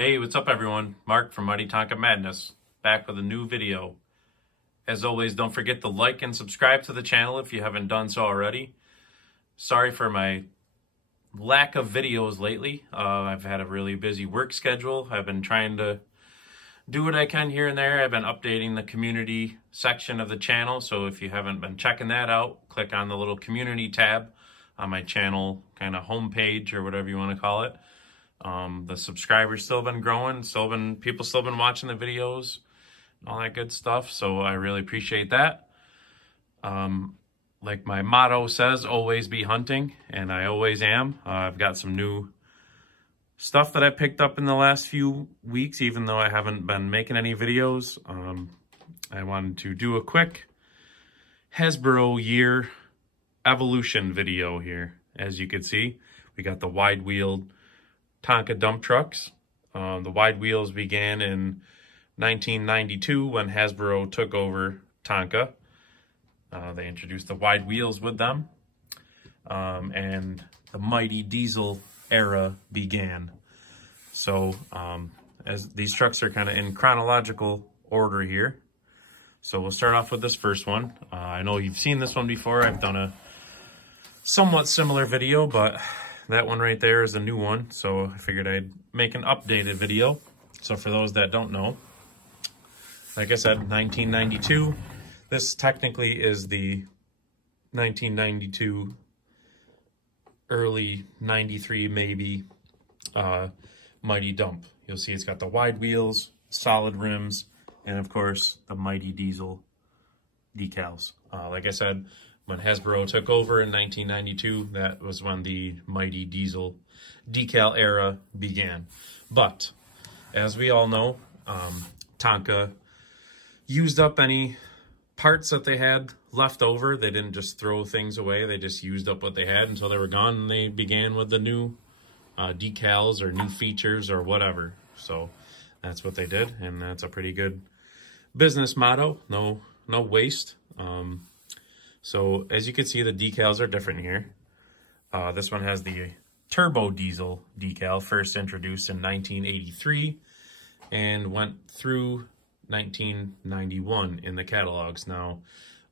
Hey, what's up everyone? Mark from Mighty Tonka Madness, back with a new video. As always, don't forget to like and subscribe to the channel if you haven't done so already. Sorry for my lack of videos lately. I've had a really busy work schedule. I've been trying to do what I can here and there. I've been updating the community section of the channel, so if you haven't been checking that out, click on the little community tab on my channel kind of homepage or whatever you want to call it. The subscribers still been growing, people still been watching the videos, all that good stuff. So I really appreciate that. Like my motto says, always be hunting, and I always am. I've got some new stuff that I picked up in the last few weeks, even though I haven't been making any videos. I wanted to do a quick Hasbro year evolution video here. As you can see, we got the wide-wheeled Tonka dump trucks. The wide wheels began in 1992 when Hasbro took over Tonka. They introduced the wide wheels with them, and the mighty diesel era began. So as these trucks are kind of in chronological order here, so we'll start off with this first one. I know you've seen this one before. I've done a somewhat similar video, but that one right there is a new one, so I figured I'd make an updated video. So for those that don't know, like I said, 1992. This technically is the 1992, early 93 maybe, Mighty Dump. You'll see it's got the wide wheels, solid rims, and of course the Mighty Diesel decals. Like I said, when Hasbro took over in 1992, that was when the Mighty Diesel decal era began. But as we all know, Tonka used up any parts that they had left over. They didn't just throw things away. They just used up what they had until they were gone, and they began with the new decals or new features or whatever. So that's what they did, and that's a pretty good business motto. No waste. So as you can see, the decals are different here. This one has the turbo diesel decal, first introduced in 1983 and went through 1991 in the catalogs. Now,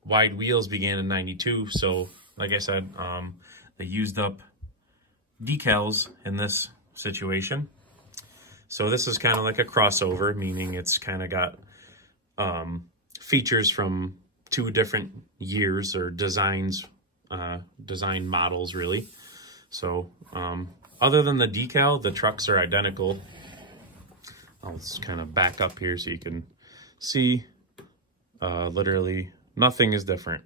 wide wheels began in 92, so like I said, they used up decals in this situation. So this is kind of like a crossover, meaning it's kind of got features from two different years or design models, really. So other than the decal, the trucks are identical. I'll just kind of back up here so you can see. Literally nothing is different,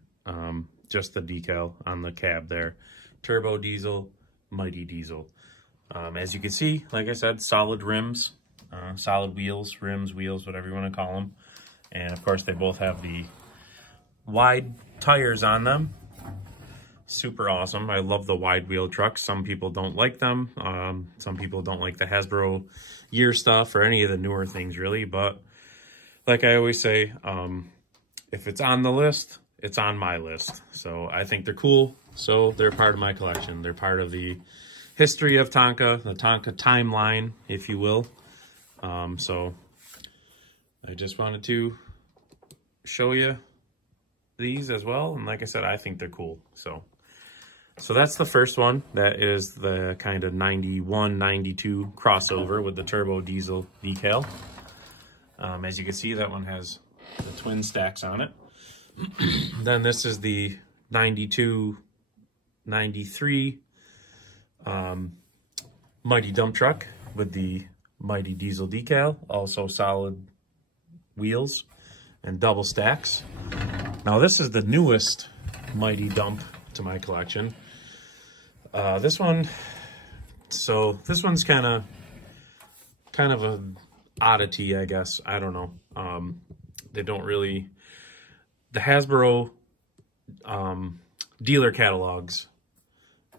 just the decal on the cab there. Turbo diesel, Mighty Diesel. As you can see, like I said, solid rims, solid wheels, rims, wheels, whatever you want to call them. And of course they both have the wide tires on them. Super awesome. I love the wide wheel trucks. Some people don't like them. Some people don't like the Hasbro year stuff or any of the newer things really. But like I always say, if it's on the list, it's on my list. So I think they're cool. So they're part of my collection. They're part of the history of Tonka, the Tonka timeline, if you will. So I just wanted to show you these as well, and like I said, I think they're cool. So that's the first one. That is the kind of 91, 92 crossover with the turbo diesel decal. As you can see, that one has the twin stacks on it. Then this is the 92, 93 Mighty Dump Truck with the Mighty Diesel decal, also solid wheels and double stacks. Now this is the newest Mighty Dump to my collection. This one's kind of an oddity, I guess. I don't know. They don't really, the Hasbro dealer catalogs,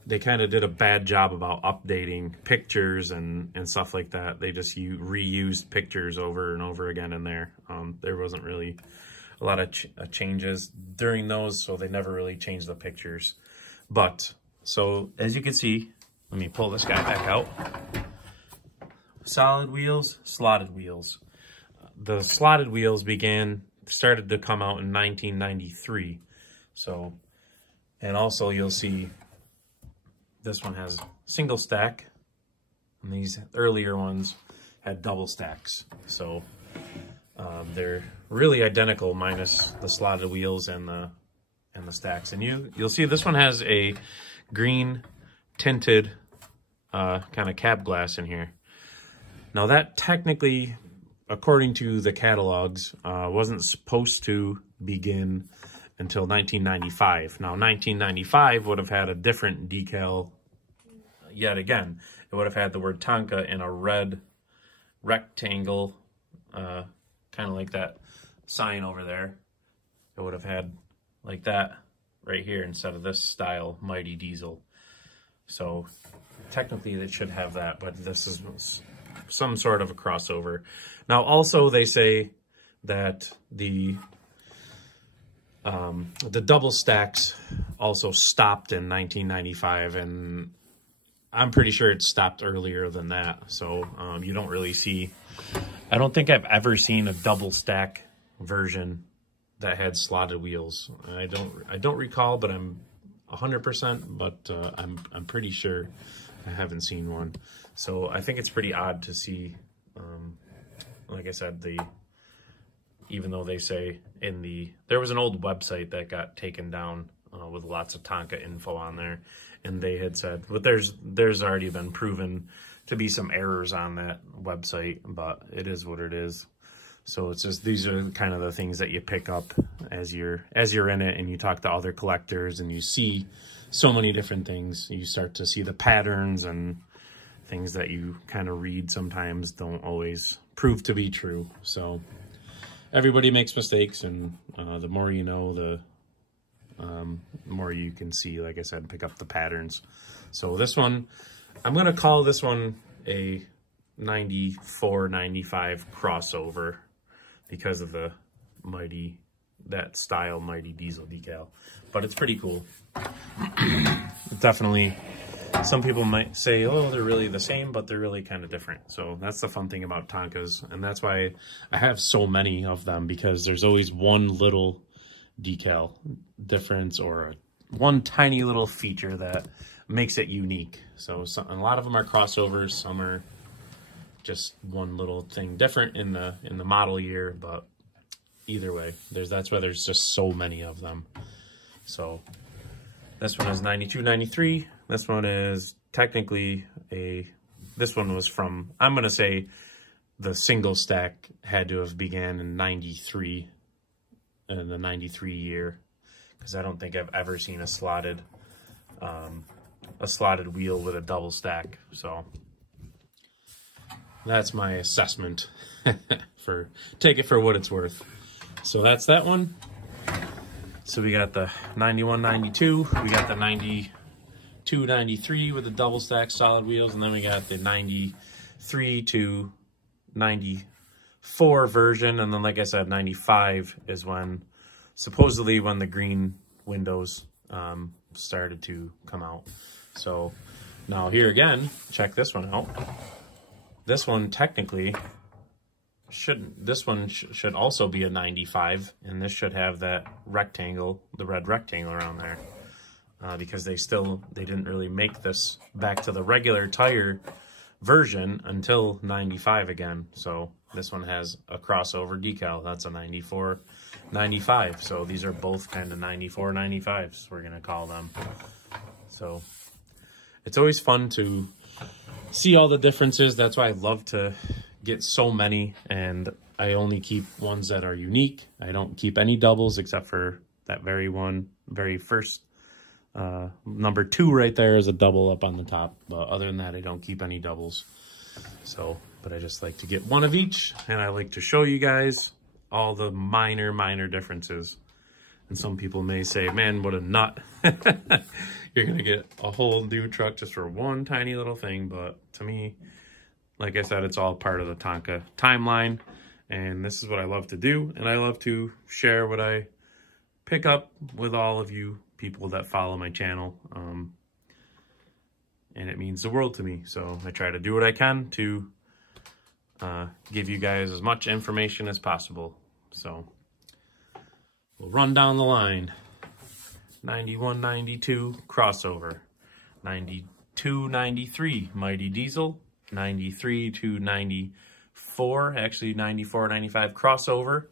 they kind of did a bad job about updating pictures and stuff like that. They just reused pictures over and over again in there. There wasn't really a lot of changes during those, so they never really changed the pictures. But, so as you can see, let me pull this guy back out. solid wheels, slotted wheels. The slotted wheels started to come out in 1993. So, and also you'll see this one has single stack, and these earlier ones had double stacks. So they're really identical minus the slotted wheels and the stacks. And you'll see this one has a green tinted kind of cab glass in here. Now that technically, according to the catalogs, wasn't supposed to begin until 1995. Now 1995 would have had a different decal yet again. It would have had the word Tonka in a red rectangle, kind of like that sign over there. It would have had like that right here instead of this style Mighty Diesel. So technically they should have that, but this is some sort of a crossover. Now also they say that the double stacks also stopped in 1995, and I'm pretty sure it stopped earlier than that. So you don't really see, I don't think I've ever seen a double stack version that had slotted wheels. I don't recall, but I'm 100%, but I'm pretty sure I haven't seen one. So I think it's pretty odd to see, like I said, even though they say there was an old website that got taken down with lots of Tonka info on there, and they had said, but there's already been proven to be some errors on that website, but it is what it is. So it's just, these are kind of the things that you pick up as you're in it and you talk to other collectors and you see so many different things. You start to see the patterns, and things that you kind of read sometimes don't always prove to be true. So everybody makes mistakes, and the more you know, the more you can see, like I said, pick up the patterns. So this one, I'm going to call this one a 94, 95 crossover because of that style Mighty Diesel decal. But it's pretty cool. Definitely, some people might say, oh, they're really the same, but they're really kind of different. So that's the fun thing about Tonkas, and that's why I have so many of them, because there's always one little decal difference or one tiny little feature that makes it unique. So a lot of them are crossovers, some are just one little thing different in the model year, but either way, that's why there's just so many of them. So this one is 92, 93. This one is technically this one was from, I'm going to say the single stack had to have began in 93, in the 93 year, because I don't think I've ever seen a slotted wheel with a double stack. So that's my assessment. Take it for what it's worth. So that's that one. So we got the 91, 92, we got the 92, 93 with the double stack solid wheels, and then we got the 93 to 94 version, and then like I said, 95 is supposedly when the green windows started to come out. So now here again, check this one out. This one technically should also be a 95, and this should have that rectangle, the red rectangle around there, because they didn't really make this back to the regular tire version until 95 again. So this one has a crossover decal. That's a 94, 95. So these are both kind of 94, 95s, we're gonna call them. So it's always fun to see all the differences. That's why I love to get so many, and I only keep ones that are unique. I don't keep any doubles except for that very first number 2 right there is a double up on the top, but other than that I don't keep any doubles. So, but I just like to get one of each, and I like to show you guys all the minor differences. And some people may say, man, what a nut. You're gonna get a whole new truck just for one tiny little thing. But to me, like I said, it's all part of the Tonka timeline, and this is what I love to do, and I love to share what I pick up with all of you people that follow my channel, and it means the world to me. So I try to do what I can to give you guys as much information as possible. So we'll run down the line. 91, 92 crossover, 92, 93 Mighty Diesel, 93 to 94, actually 94, 95 crossover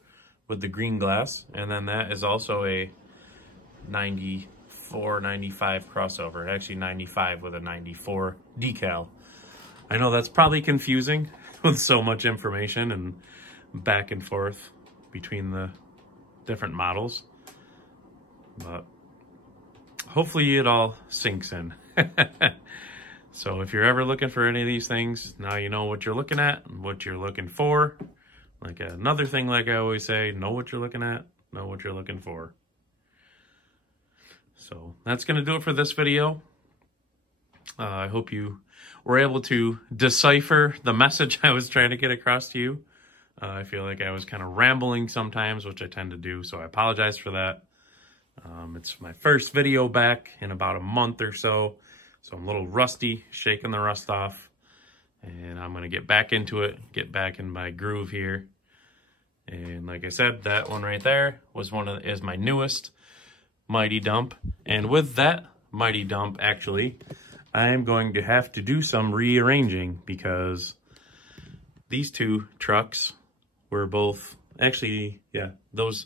with the green glass, and then that is also a 94, 95 crossover, actually 95 with a 94 decal. I know that's probably confusing with so much information and back and forth between the different models, but hopefully it all sinks in. So if you're ever looking for any of these things, now you know what you're looking at and what you're looking for. Like another thing, like I always say, know what you're looking at, know what you're looking for. So that's going to do it for this video. I hope you were able to decipher the message I was trying to get across to you. I feel like I was kind of rambling sometimes, which I tend to do, so I apologize for that. It's my first video back in about a month or so I'm a little rusty, shaking the rust off, and I'm going to get back into it, get back in my groove here. And like I said, that one right there is my newest Mighty Dump, and with that Mighty Dump, actually, I am going to have to do some rearranging because these two trucks were both, actually, yeah, those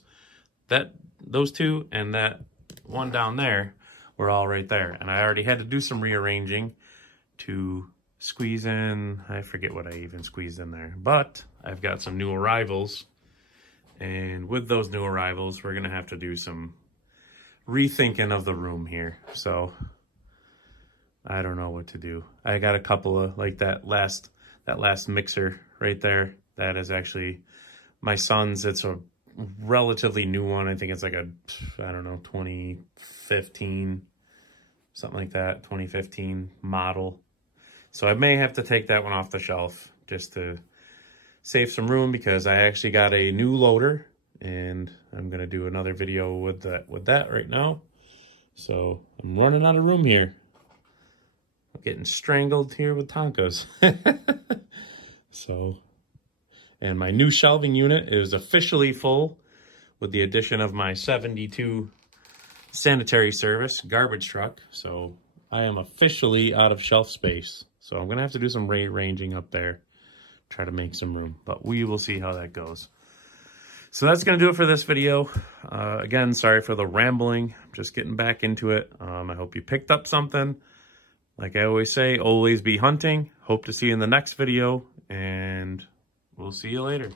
two and that one down there were all right there. And I already had to do some rearranging to squeeze in, I forget what I even squeezed in there, but I've got some new arrivals. And with those new arrivals, we're going to have to do some rethinking of the room here. So I don't know what to do. I got a couple of, like that last mixer right there. That is actually my son's. It's a relatively new one. I think it's like a, I don't know, 2015, something like that, 2015 model. So I may have to take that one off the shelf just to save some room, because I actually got a new loader and I'm going to do another video with that right now. So I'm running out of room here. I'm getting strangled here with Tonkas. So, and my new shelving unit is officially full with the addition of my 72 sanitary service garbage truck. So I am officially out of shelf space. So I'm going to have to do some rearranging up there, try to make some room, but we will see how that goes. So that's going to do it for this video. Again, sorry for the rambling. I'm just getting back into it. I hope you picked up something. Like I always say, always be hunting. Hope to see you in the next video, and we'll see you later.